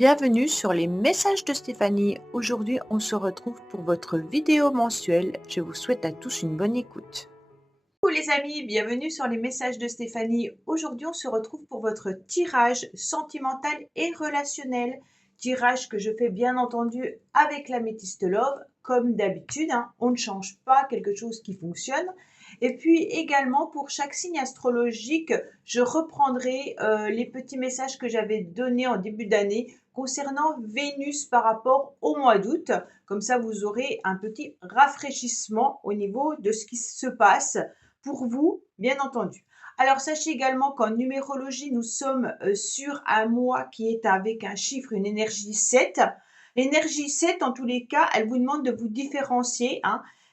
Bienvenue sur les messages de Stéphanie. Aujourd'hui, on se retrouve pour votre vidéo mensuelle. Je vous souhaite à tous une bonne écoute. Coucou les amis, bienvenue sur les messages de Stéphanie. Aujourd'hui, on se retrouve pour votre tirage sentimental et relationnel. Tirage que je fais bien entendu avec l'améthyste Love, comme d'habitude. On ne change pas quelque chose qui fonctionne. Et puis également, pour chaque signe astrologique, je reprendrai les petits messages que j'avais donnés en début d'année concernant Vénus par rapport au mois d'août. Comme ça, vous aurez un petit rafraîchissement au niveau de ce qui se passe pour vous, bien entendu. Alors, sachez également qu'en numérologie, nous sommes sur un mois qui est avec un chiffre, une énergie 7. L'énergie 7, en tous les cas, elle vous demande de vous différencier,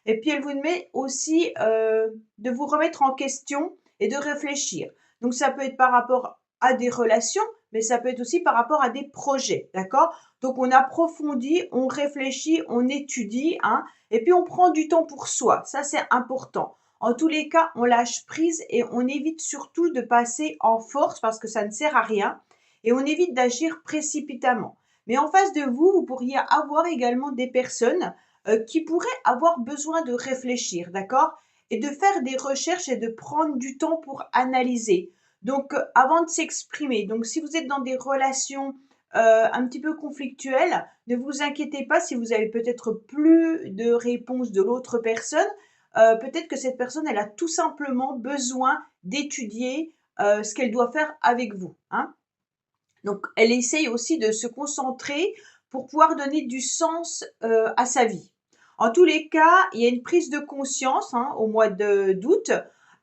et puis elle vous met aussi de vous remettre en question et de réfléchir. Donc, ça peut être par rapport à des relations, mais ça peut être aussi par rapport à des projets, d'accord? Donc, on approfondit, on réfléchit, on étudie, et puis on prend du temps pour soi. Ça, c'est important. En tous les cas, on lâche prise et on évite surtout de passer en force parce que ça ne sert à rien et on évite d'agir précipitamment. Mais en face de vous, vous pourriez avoir également des personnes qui pourraient avoir besoin de réfléchir, d'accord? Et de faire des recherches et de prendre du temps pour analyser. Donc, avant de s'exprimer. Donc, si vous êtes dans des relations un petit peu conflictuelles, ne vous inquiétez pas si vous avez peut-être plus de réponses de l'autre personne. Peut-être que cette personne, elle a tout simplement besoin d'étudier ce qu'elle doit faire avec vous. Donc, elle essaye aussi de se concentrer pour pouvoir donner du sens à sa vie. En tous les cas, il y a une prise de conscience au mois d'août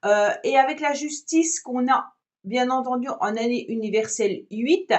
et avec la justice qu'on a, bien entendu, en année universelle 8,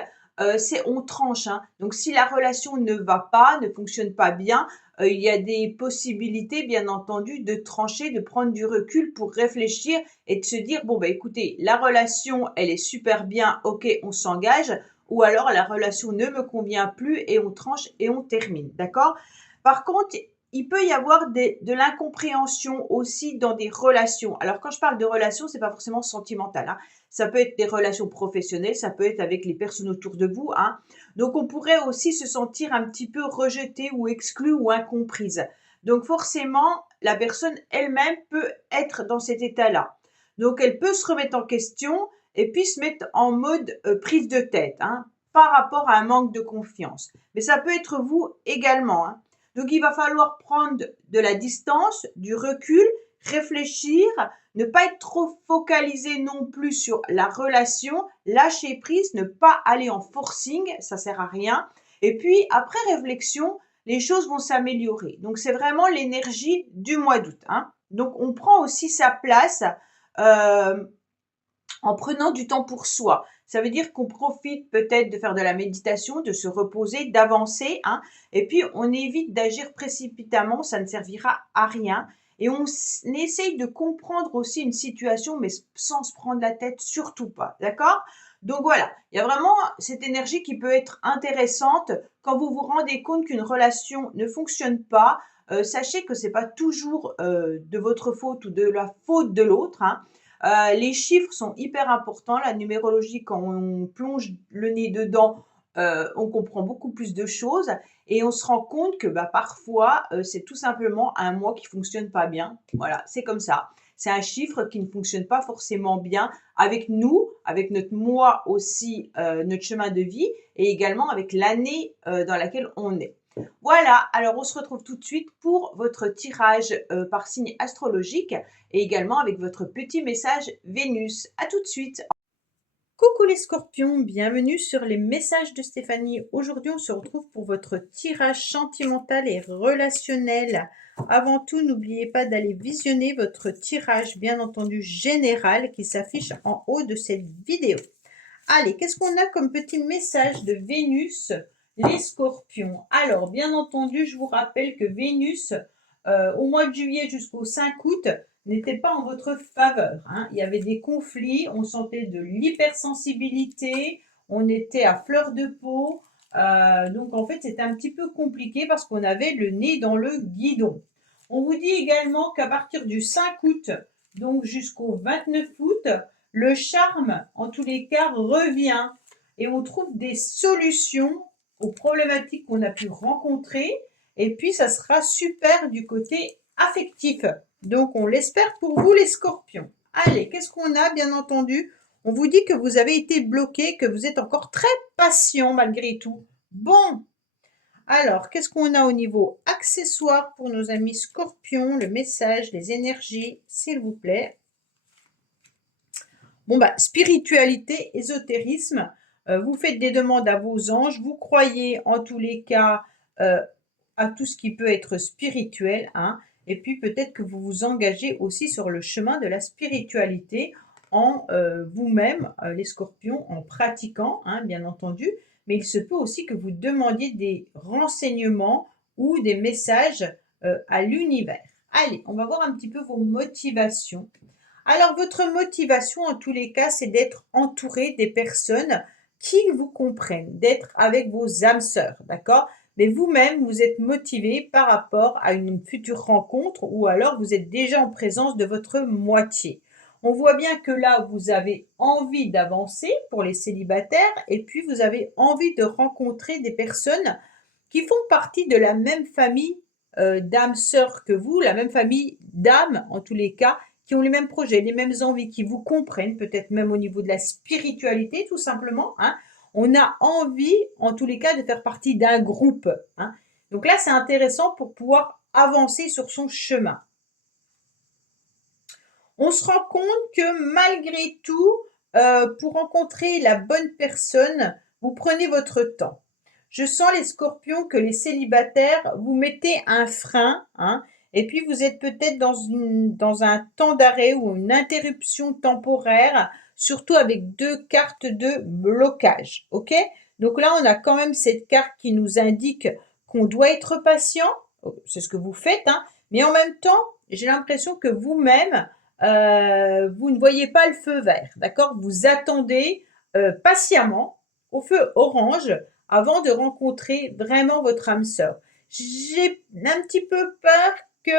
c'est on tranche. Donc, si la relation ne va pas, ne fonctionne pas bien, il y a des possibilités, bien entendu, de trancher, de prendre du recul pour réfléchir et de se dire, bon, bah, écoutez, la relation, elle est super bien, ok, on s'engage, ou alors la relation ne me convient plus et on tranche et on termine, d'accord? Par contre, il peut y avoir de l'incompréhension aussi dans des relations. Alors, quand je parle de relations, c'est pas forcément sentimental. Ça peut être des relations professionnelles, ça peut être avec les personnes autour de vous. Donc, on pourrait aussi se sentir un petit peu rejeté ou exclu ou incomprise. Donc, forcément, la personne elle-même peut être dans cet état-là. Donc, elle peut se remettre en question et puis se mettre en mode prise de tête par rapport à un manque de confiance. Mais ça peut être vous également. Donc, il va falloir prendre de la distance, du recul, réfléchir, ne pas être trop focalisé non plus sur la relation, lâcher prise, ne pas aller en forcing, ça sert à rien. Et puis, après réflexion, les choses vont s'améliorer. Donc, c'est vraiment l'énergie du mois d'août. Donc, on prend aussi sa place euh, en prenant du temps pour soi. Ça veut dire qu'on profite peut-être de faire de la méditation, de se reposer, d'avancer, et puis on évite d'agir précipitamment, ça ne servira à rien. Et on essaye de comprendre aussi une situation, mais sans se prendre la tête, surtout pas, d'accord? Donc voilà, il y a vraiment cette énergie qui peut être intéressante quand vous vous rendez compte qu'une relation ne fonctionne pas. Sachez que c'est pas toujours de votre faute ou de la faute de l'autre. Les chiffres sont hyper importants. La numérologie, quand on plonge le nez dedans, on comprend beaucoup plus de choses et on se rend compte que parfois, c'est tout simplement un mois qui fonctionne pas bien. Voilà, c'est comme ça. C'est un chiffre qui ne fonctionne pas forcément bien avec nous, avec notre mois aussi, notre chemin de vie et également avec l'année dans laquelle on est. Voilà, alors on se retrouve tout de suite pour votre tirage par signe astrologique et également avec votre petit message Vénus. À tout de suite. Coucou les scorpions, bienvenue sur les messages de Stéphanie. Aujourd'hui, on se retrouve pour votre tirage sentimental et relationnel. Avant tout, n'oubliez pas d'aller visionner votre tirage, bien entendu général, qui s'affiche en haut de cette vidéo. Allez, qu'est-ce qu'on a comme petit message de Vénus, les scorpions? Alors, bien entendu, je vous rappelle que Vénus, au mois de juillet jusqu'au 5 août, n'était pas en votre faveur. Il y avait des conflits, on sentait de l'hypersensibilité, on était à fleur de peau. Donc, en fait, c'était un petit peu compliqué parce qu'on avait le nez dans le guidon. On vous dit également qu'à partir du 5 août, donc jusqu'au 29 août, le charme, en tous les cas, revient et on trouve des solutions aux problématiques qu'on a pu rencontrer. Et puis, ça sera super du côté affectif. Donc, on l'espère pour vous, les scorpions. Allez, qu'est-ce qu'on a, bien entendu? On vous dit que vous avez été bloqué, que vous êtes encore très patient malgré tout. Bon, alors, qu'est-ce qu'on a au niveau accessoire pour nos amis scorpions? Le message, les énergies, s'il vous plaît. Bon, bah, spiritualité, ésotérisme. Vous faites des demandes à vos anges. Vous croyez, en tous les cas, à tout ce qui peut être spirituel. Hein. Et puis, peut-être que vous vous engagez aussi sur le chemin de la spiritualité en vous-même, les scorpions, en pratiquant, hein, bien entendu. Mais il se peut aussi que vous demandiez des renseignements ou des messages à l'univers. Allez, on va voir un petit peu vos motivations. Alors, votre motivation, en tous les cas, c'est d'être entouré des personnes qui vous comprennent, d'être avec vos âmes sœurs, d'accord? Mais vous-même, vous êtes motivé par rapport à une future rencontre ou alors vous êtes déjà en présence de votre moitié. On voit bien que là, vous avez envie d'avancer pour les célibataires et puis vous avez envie de rencontrer des personnes qui font partie de la même famille d'âmes sœurs que vous, la même famille d'âmes en tous les cas, qui ont les mêmes projets, les mêmes envies, qui vous comprennent, peut-être même au niveau de la spiritualité, tout simplement. Hein. On a envie, en tous les cas, de faire partie d'un groupe. Hein. Donc là, c'est intéressant pour pouvoir avancer sur son chemin. On se rend compte que malgré tout, pour rencontrer la bonne personne, vous prenez votre temps. Je sens les scorpions que les célibataires, vous mettez un frein, hein, et puis vous êtes peut-être dans un temps d'arrêt ou une interruption temporaire, surtout avec 2 cartes de blocage, ok? Donc là, on a quand même cette carte qui nous indique qu'on doit être patient, c'est ce que vous faites, hein, mais en même temps, j'ai l'impression que vous-même, vous ne voyez pas le feu vert, d'accord? Vous attendez patiemment au feu orange avant de rencontrer vraiment votre âme sœur. J'ai un petit peu peur que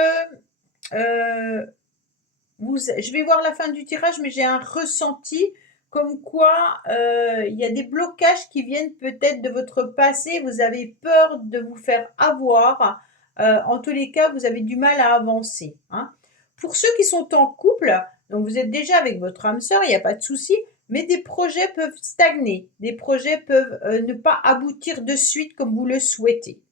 je vais voir la fin du tirage, mais j'ai un ressenti comme quoi il y a des blocages qui viennent peut-être de votre passé. Vous avez peur de vous faire avoir. En tous les cas, vous avez du mal à avancer. Hein. Pour ceux qui sont en couple, donc vous êtes déjà avec votre âme sœur, il n'y a pas de souci, mais des projets peuvent stagner, des projets peuvent ne pas aboutir de suite comme vous le souhaitez.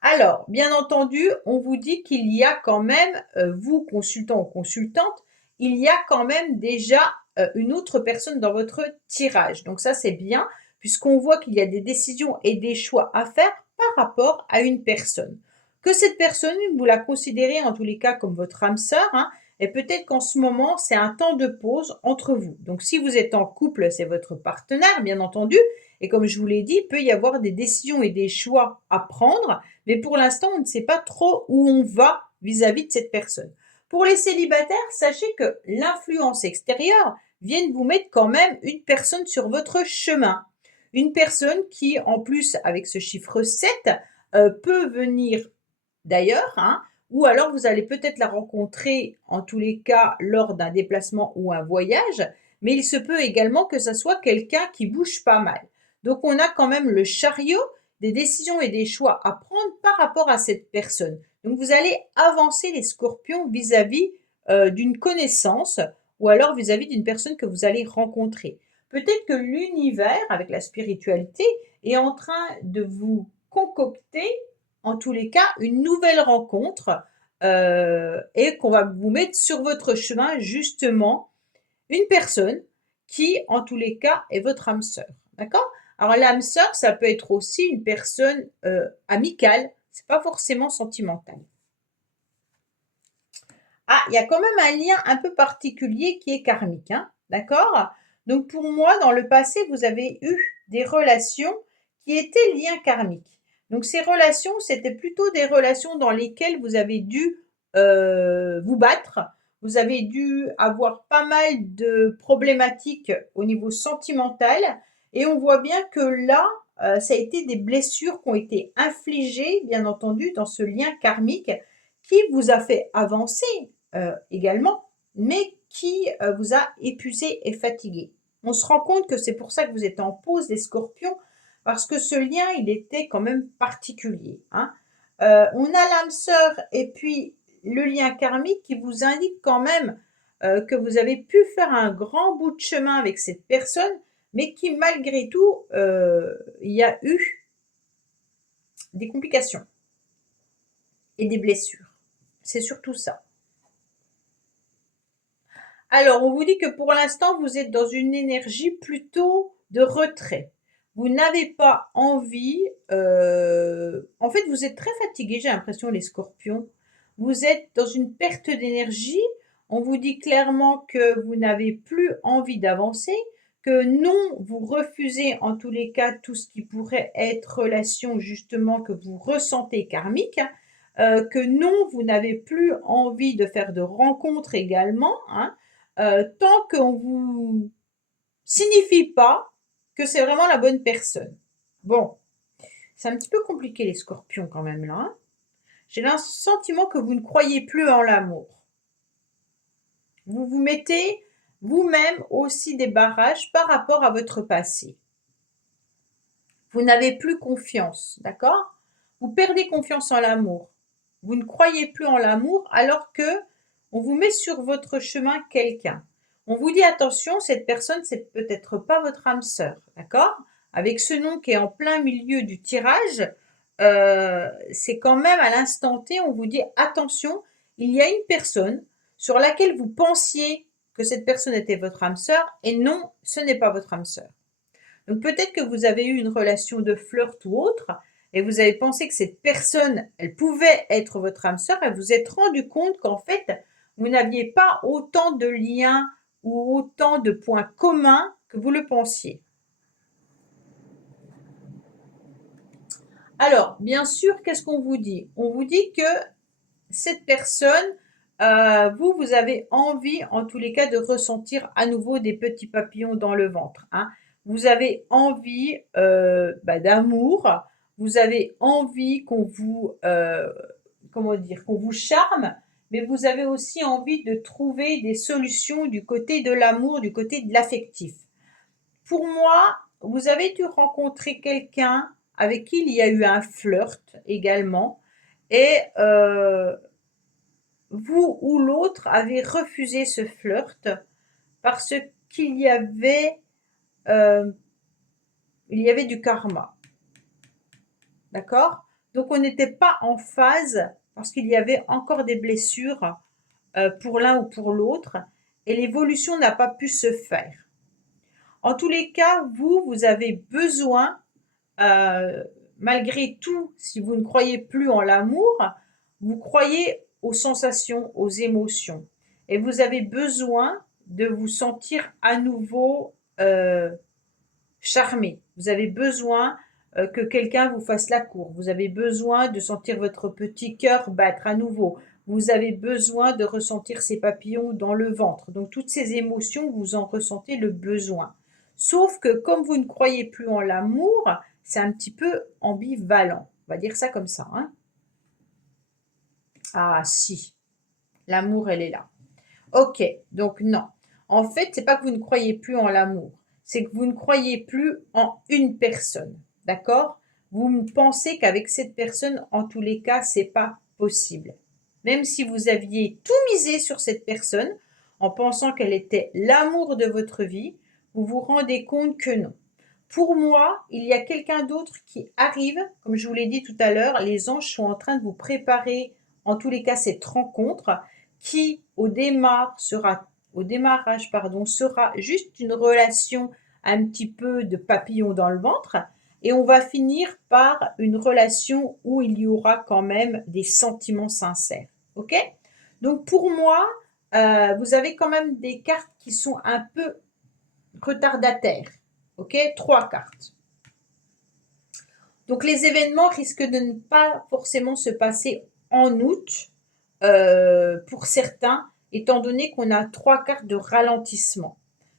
Alors, bien entendu, on vous dit qu'il y a quand même, vous, consultant ou consultante, il y a quand même déjà une autre personne dans votre tirage. Donc ça, c'est bien, puisqu'on voit qu'il y a des décisions et des choix à faire par rapport à une personne. Que cette personne, vous la considérez en tous les cas comme votre âme sœur, hein, et peut-être qu'en ce moment, c'est un temps de pause entre vous. Donc si vous êtes en couple, c'est votre partenaire, bien entendu, et comme je vous l'ai dit, il peut y avoir des décisions et des choix à prendre, mais pour l'instant, on ne sait pas trop où on va vis-à-vis de cette personne. Pour les célibataires, sachez que l'influence extérieure vient de vous mettre quand même une personne sur votre chemin. Une personne qui, en plus, avec ce chiffre 7, peut venir d'ailleurs, hein, ou alors vous allez peut-être la rencontrer, en tous les cas, lors d'un déplacement ou un voyage, mais il se peut également que ce soit quelqu'un qui bouge pas mal. Donc on a quand même le chariot, des décisions et des choix à prendre par rapport à cette personne. Donc vous allez avancer les scorpions vis-à-vis d'une connaissance ou alors vis-à-vis d'une personne que vous allez rencontrer. Peut-être que l'univers, avec la spiritualité, est en train de vous concocter, en tous les cas, une nouvelle rencontre et qu'on va vous mettre sur votre chemin justement une personne qui, en tous les cas, est votre âme sœur. D'accord? Alors l'âme sœur, ça peut être aussi une personne amicale, c'est pas forcément sentimental. Ah, il y a quand même un lien un peu particulier qui est karmique, hein, d'accord? Donc pour moi, dans le passé, vous avez eu des relations qui étaient liens karmiques. Donc ces relations, c'était plutôt des relations dans lesquelles vous avez dû vous battre, vous avez dû avoir pas mal de problématiques au niveau sentimental, et on voit bien que là, ça a été des blessures qui ont été infligées, bien entendu, dans ce lien karmique qui vous a fait avancer également, mais qui vous a épuisé et fatigué. On se rend compte que c'est pour ça que vous êtes en pause, les scorpions, parce que ce lien, il était quand même particulier. Hein. On a l'âme sœur et puis le lien karmique qui vous indique quand même que vous avez pu faire un grand bout de chemin avec cette personne, mais qui malgré tout, il y a eu des complications et des blessures. C'est surtout ça. Alors, on vous dit que pour l'instant, vous êtes dans une énergie plutôt de retrait. Vous n'avez pas envie, en fait, vous êtes très fatigué, j'ai l'impression, les scorpions. Vous êtes dans une perte d'énergie. On vous dit clairement que vous n'avez plus envie d'avancer, que non, vous refusez en tous les cas tout ce qui pourrait être relation justement que vous ressentez karmique, que non, vous n'avez plus envie de faire de rencontres également, hein, tant qu'on vous signifie pas que c'est vraiment la bonne personne. Bon, c'est un petit peu compliqué les scorpions quand même là. Hein. J'ai le sentiment que vous ne croyez plus en l'amour. Vous vous mettez vous-même aussi des barrages par rapport à votre passé. Vous n'avez plus confiance, d'accord? Vous perdez confiance en l'amour. Vous ne croyez plus en l'amour alors que on vous met sur votre chemin quelqu'un. On vous dit attention, cette personne, c'est peut-être pas votre âme sœur, d'accord? Avec ce nom qui est en plein milieu du tirage, c'est quand même à l'instant T, on vous dit attention, il y a une personne sur laquelle vous pensiez que cette personne était votre âme sœur, et non, ce n'est pas votre âme sœur. Donc peut-être que vous avez eu une relation de flirt ou autre, et vous avez pensé que cette personne, elle pouvait être votre âme sœur, et vous vous êtes rendu compte qu'en fait, vous n'aviez pas autant de liens ou autant de points communs que vous le pensiez. Alors, bien sûr, qu'est-ce qu'on vous dit? On vous dit que cette personne, vous avez envie, en tous les cas, de ressentir à nouveau des petits papillons dans le ventre. Hein. Vous avez envie d'amour, vous avez envie qu'on vous, qu'on vous charme, mais vous avez aussi envie de trouver des solutions du côté de l'amour, du côté de l'affectif. Pour moi, vous avez dû rencontrer quelqu'un avec qui il y a eu un flirt également, et vous ou l'autre avez refusé ce flirt parce qu'il y avait, du karma. D'accord? Donc on n'était pas en phase parce qu'il y avait encore des blessures pour l'un ou pour l'autre et l'évolution n'a pas pu se faire. En tous les cas, vous avez besoin, malgré tout, si vous ne croyez plus en l'amour, vous croyez aux sensations, aux émotions. Et vous avez besoin de vous sentir à nouveau charmé. Vous avez besoin que quelqu'un vous fasse la cour. Vous avez besoin de sentir votre petit cœur battre à nouveau. Vous avez besoin de ressentir ces papillons dans le ventre. Donc toutes ces émotions, vous en ressentez le besoin. Sauf que comme vous ne croyez plus en l'amour, c'est un petit peu ambivalent. On va dire ça comme ça. Hein. Ah si, l'amour, elle est là. Ok, donc non. En fait, c'est pas que vous ne croyez plus en l'amour, c'est que vous ne croyez plus en une personne. D'accord? Vous pensez qu'avec cette personne, en tous les cas, c'est pas possible. Même si vous aviez tout misé sur cette personne, en pensant qu'elle était l'amour de votre vie, vous vous rendez compte que non. Pour moi, il y a quelqu'un d'autre qui arrive, comme je vous l'ai dit tout à l'heure, les anges sont en train de vous préparer, en tous les cas, cette rencontre qui, au démarrage, sera juste une relation un petit peu de papillon dans le ventre, et on va finir par une relation où il y aura quand même des sentiments sincères. Ok? Donc pour moi, vous avez quand même des cartes qui sont un peu retardataires. Ok? 3 cartes. Donc les événements risquent de ne pas forcément se passer en août, pour certains, étant donné qu'on a 3 cartes de ralentissement.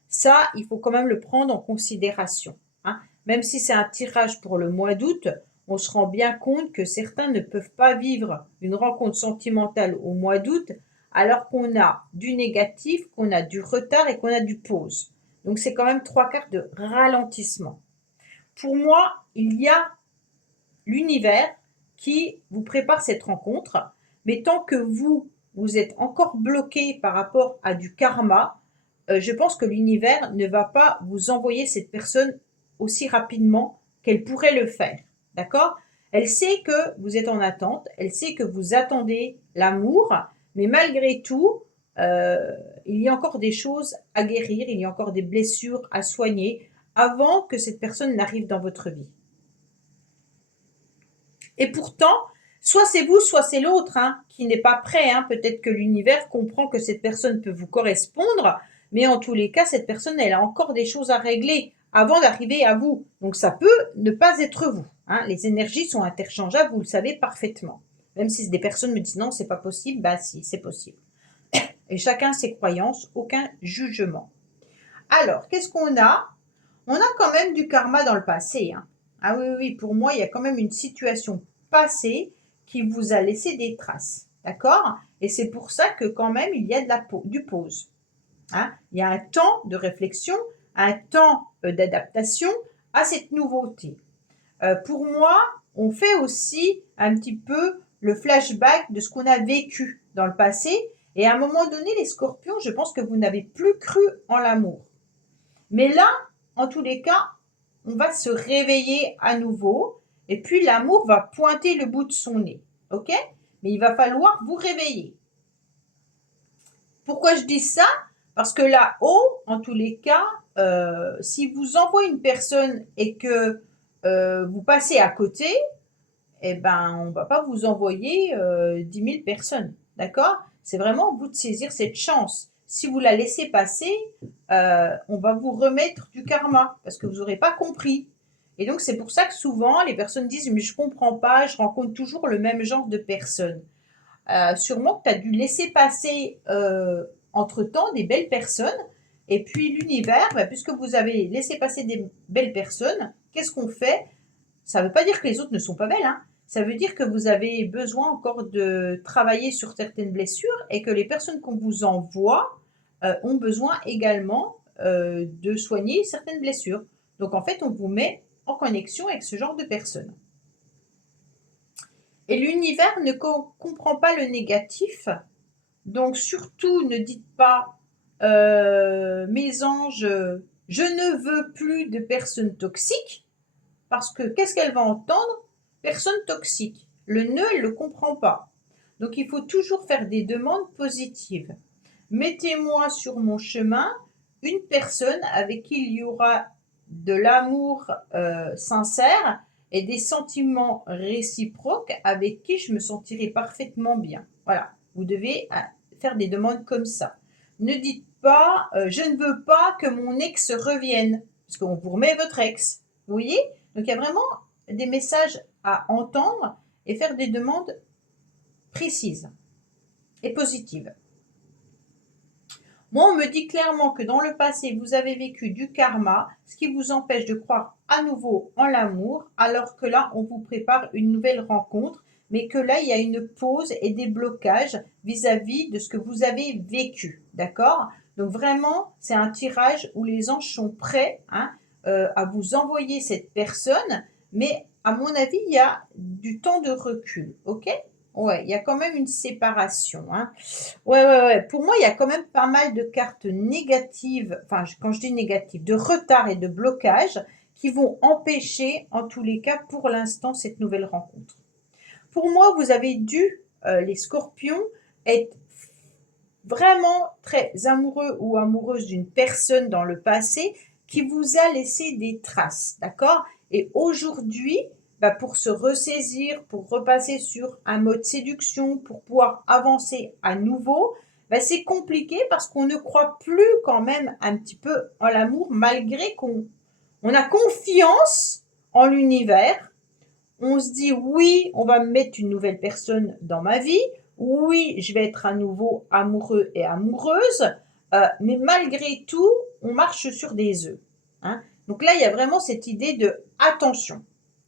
Ça, il faut quand même le prendre en considération. Hein. Même si c'est un tirage pour le mois d'août, on se rend bien compte que certains ne peuvent pas vivre une rencontre sentimentale au mois d'août, alors qu'on a du négatif, qu'on a du retard et qu'on a du pause. Donc, c'est quand même 3 quarts de ralentissement. Pour moi, il y a l'univers qui vous prépare cette rencontre, mais tant que vous êtes encore bloqué par rapport à du karma, je pense que l'univers ne va pas vous envoyer cette personne aussi rapidement qu'elle pourrait le faire. D'accord? Elle sait que vous êtes en attente, elle sait que vous attendez l'amour, mais malgré tout, il y a encore des choses à guérir, il y a encore des blessures à soigner avant que cette personne n'arrive dans votre vie. Et pourtant, soit c'est vous, soit c'est l'autre hein, qui n'est pas prêt. Hein. Peut-être que l'univers comprend que cette personne peut vous correspondre, mais en tous les cas, cette personne, elle a encore des choses à régler avant d'arriver à vous. Donc ça peut ne pas être vous. Hein. Les énergies sont interchangeables, vous le savez parfaitement. Même si des personnes me disent non, c'est pas possible, bah si, c'est possible. Et chacun ses croyances, aucun jugement. Alors, qu'est-ce qu'on a? On a quand même du karma dans le passé. Hein. Ah oui, oui, pour moi, il y a quand même une situation passée qui vous a laissé des traces. D'accord? Et c'est pour ça que quand même, il y a du pause. Hein. Il y a un temps de réflexion, un temps d'adaptation à cette nouveauté. Pour moi, on fait aussi un petit peu le flashback de ce qu'on a vécu dans le passé. Et à un moment donné, les scorpions, je pense que vous n'avez plus cru en l'amour. Mais là, en tous les cas, on va se réveiller à nouveau et puis l'amour va pointer le bout de son nez. Ok? Mais il va falloir vous réveiller. Pourquoi je dis ça? Parce que là-haut, en tous les cas, si vous envoie une personne et que vous passez à côté, eh ben, on ne va pas vous envoyer 10 000 personnes. D'accord? C'est vraiment au bout de saisir cette chance. Si vous la laissez passer, on va vous remettre du karma parce que vous n'aurez pas compris. Et donc, c'est pour ça que souvent, les personnes disent « mais je ne comprends pas, je rencontre toujours le même genre de personnes ». Sûrement que tu as dû laisser passer entre-temps des belles personnes. Et puis l'univers, puisque vous avez laissé passer des belles personnes, qu'est-ce qu'on fait? Ça ne veut pas dire que les autres ne sont pas belles, hein. Ça veut dire que vous avez besoin encore de travailler sur certaines blessures et que les personnes qu'on vous envoie ont besoin également de soigner certaines blessures. Donc en fait, on vous met en connexion avec ce genre de personnes. Et l'univers ne comprend pas le négatif. Donc surtout, ne dites pas mes anges, je ne veux plus de personnes toxiques. Parce que qu'est-ce qu'elle va entendre? Personne toxique. Le ne, elle ne le comprend pas. Donc il faut toujours faire des demandes positives. Mettez-moi sur mon chemin une personne avec qui il y aura de l'amour sincère et des sentiments réciproques avec qui je me sentirai parfaitement bien. Voilà, vous devez faire des demandes comme ça. Ne dites pas je ne veux pas que mon ex revienne, parce qu'on vous remet votre ex. Vous voyez? Donc il y a vraiment des messages à entendre et faire des demandes précises et positives. Moi, on me dit clairement que dans le passé, vous avez vécu du karma, ce qui vous empêche de croire à nouveau en l'amour, alors que là, on vous prépare une nouvelle rencontre, mais que là, il y a une pause et des blocages vis-à-vis de ce que vous avez vécu. D'accord? Donc vraiment, c'est un tirage où les anges sont prêts hein, à vous envoyer cette personne, mais à mon avis, il y a du temps de recul. Ok? Ouais, il y a quand même une séparation. Hein. Ouais. Pour moi, il y a quand même pas mal de cartes négatives, enfin, quand je dis négatives, de retard et de blocage qui vont empêcher, en tous les cas, pour l'instant, cette nouvelle rencontre. Pour moi, vous avez dû, les scorpions, être vraiment très amoureux ou amoureuse d'une personne dans le passé qui vous a laissé des traces, d'accord? Et aujourd'hui, pour se ressaisir, pour repasser sur un mode séduction, pour pouvoir avancer à nouveau, c'est compliqué parce qu'on ne croit plus quand même un petit peu en l'amour malgré qu'on a confiance en l'univers. On se dit oui, on va mettre une nouvelle personne dans ma vie. Oui, je vais être à nouveau amoureux et amoureuse. Mais malgré tout, on marche sur des œufs. Hein. Donc là, il y a vraiment cette idée de attention.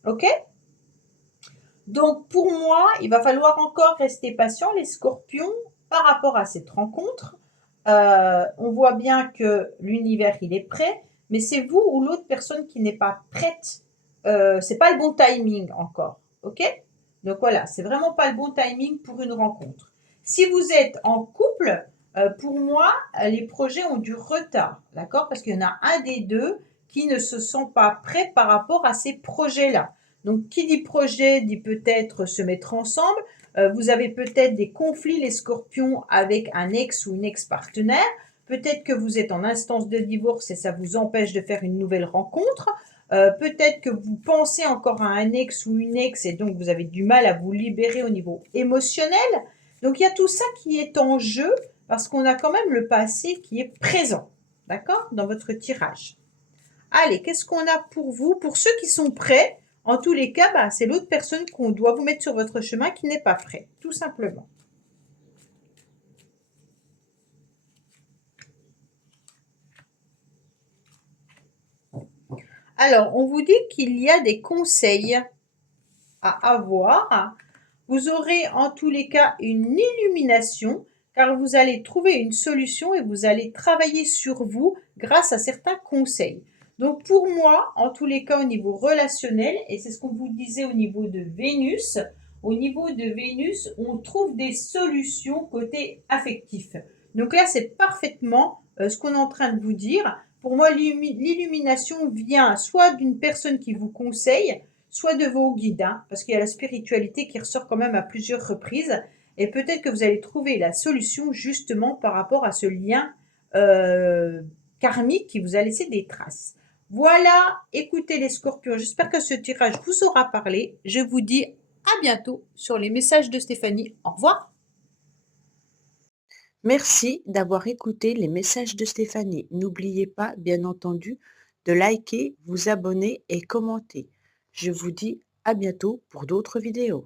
OK? Donc pour moi, il va falloir encore rester patient, les scorpions, par rapport à cette rencontre. On voit bien que l'univers, il est prêt, mais c'est vous ou l'autre personne qui n'est pas prête. C'est pas le bon timing encore, ok? Donc voilà, c'est vraiment pas le bon timing pour une rencontre. Si vous êtes en couple, pour moi, les projets ont du retard, d'accord? Parce qu'il y en a un des deux qui ne se sent pas prêt par rapport à ces projets-là. Donc, qui dit projet dit peut-être se mettre ensemble. Vous avez peut-être des conflits, les scorpions, avec un ex ou une ex-partenaire. Peut-être que vous êtes en instance de divorce et ça vous empêche de faire une nouvelle rencontre. Peut-être que vous pensez encore à un ex ou une ex et donc vous avez du mal à vous libérer au niveau émotionnel. Donc il y a tout ça qui est en jeu parce qu'on a quand même le passé qui est présent, d'accord, dans votre tirage. Allez, qu'est-ce qu'on a pour vous? Pour ceux qui sont prêts, en tous les cas, bah, c'est l'autre personne qu'on doit vous mettre sur votre chemin qui n'est pas prêt, tout simplement. Alors, on vous dit qu'il y a des conseils à avoir. Vous aurez en tous les cas une illumination car vous allez trouver une solution et vous allez travailler sur vous grâce à certains conseils. Donc pour moi, en tous les cas au niveau relationnel, et c'est ce qu'on vous disait au niveau de Vénus, on trouve des solutions côté affectif. Donc là, c'est parfaitement ce qu'on est en train de vous dire. Pour moi, l'illumination vient soit d'une personne qui vous conseille, soit de vos guides, hein, parce qu'il y a la spiritualité qui ressort quand même à plusieurs reprises. Et peut-être que vous allez trouver la solution justement par rapport à ce lien euh, karmique qui vous a laissé des traces. Voilà, écoutez les scorpions, j'espère que ce tirage vous aura parlé. Je vous dis à bientôt sur les messages de Stéphanie. Au revoir. Merci d'avoir écouté les messages de Stéphanie. N'oubliez pas, bien entendu, de liker, vous abonner et commenter. Je vous dis à bientôt pour d'autres vidéos.